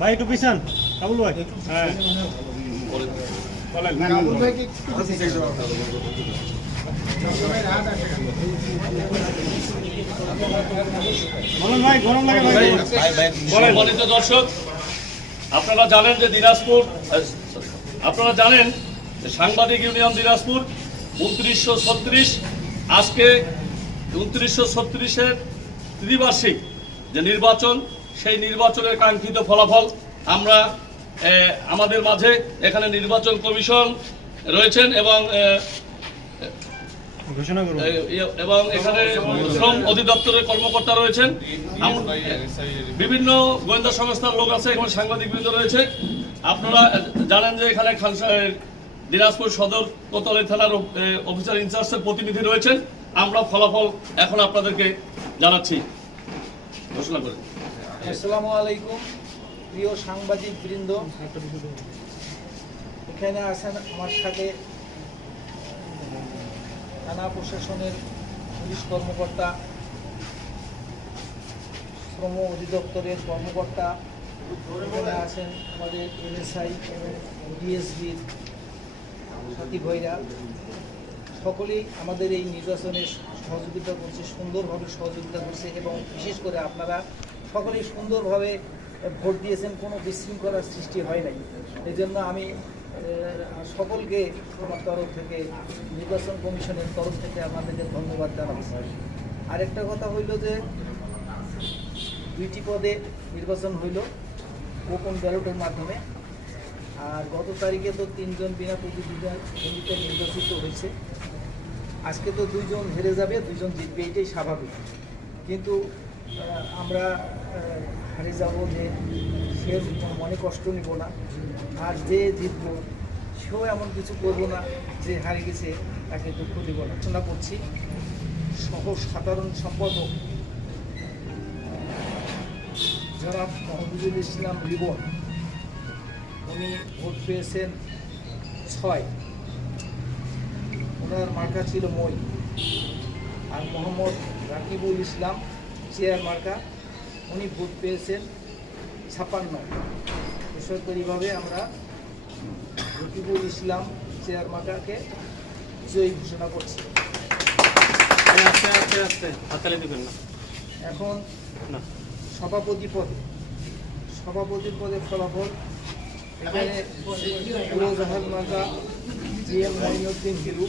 ভাই একটু পিছান কাবুল ভাই। হ্যাঁ বলেন ভাই, গরম লাগে ভাই। সম্মানিত দর্শক, আপনারা জানেন যে সাংবাদিক ইউনিয়ন দিনাজপুর 2936 আজকে 2936-এর ত্রিবার্ষিক যে নির্বাচন, সেই নির্বাচনের কাঙ্ক্ষিত ফলাফল আমরা আমাদের মাঝে এখানে নির্বাচন কমিশন রয়েছেন এবং এখানে শ্রম অধিদপ্তরের কর্মকর্তা রয়েছেন, বিভিন্ন গোয়েন্দা সংস্থার লোক আছে, এখানে সাংবাদিকবৃন্দ রয়েছে। আপনারা জানেন যে এখানে দিনাজপুর সদর কোতোয়ালি থানার অফিসার ইনচার্জের প্রতিনিধি রয়েছেন। আমরা ফলাফল এখন আপনাদেরকে জানাচ্ছি। ঘোষণা করেন। আসসালামু আলাইকুম প্রিয় সাংবাদিক বৃন্দ, এখানে আছেন আমার সাথে থানা প্রশাসনের পুলিশ কর্মকর্তা, শ্রম অধিদপ্তরের কর্মকর্তা, এখানে আছেন আমাদের এনএসআই এবং ডিএসবির সাথী ভাইরা, সকলেই আমাদের এই নির্বাচনে সহযোগিতা করছে, সুন্দরভাবে সহযোগিতা করছে এবং বিশেষ করে আপনারা সকলেই সুন্দরভাবে ভোট দিয়েছেন, কোনো বিশৃঙ্খলার সৃষ্টি হয় নাই। এই জন্য আমি সকলকে আমার তরফ থেকে, নির্বাচন কমিশনের তরফ থেকে আপনাদেরকে ধন্যবাদ জানাচ্ছি। আরেকটা কথা হইল যে 2টি পদে নির্বাচন হইল ওপেন ব্যালটের মাধ্যমে, আর গত তারিখে তো 3 জন বিনা প্রতিদ্বন্দ্বিতা নির্বাচিত হয়েছে। আজকে তো 2 জন হেরে যাবে, 2 জন জিতবে, এটাই স্বাভাবিক। কিন্তু আমরা হারে যাব যে সে মনে কষ্ট নিব না, আর যে জিতব সেও এমন কিছু করব না যে হারে গেছে তাকে দুঃখ দিব না। ঘোষণা করছি সাধারণ সম্পাদক জনাব মাহবুবুল ইসলাম রিবন, উনি ভোট পেয়েছেন 6, ওনার মার্কা ছিল মই। আর মোহাম্মদ রাকিবুল ইসলাম চেয়ার মার্কা, উনি ভোট পেয়েছেন 56। বেসরকারিভাবে আমরা রকিবুল ইসলাম চেয়ার মার্কাকে জয়ী ঘোষণা করছি। এখন সভাপতি পদে ফলাফল, এখানে পুরো জাহাজ মার্কা জিএম মঈনুদ্দিন হিরু।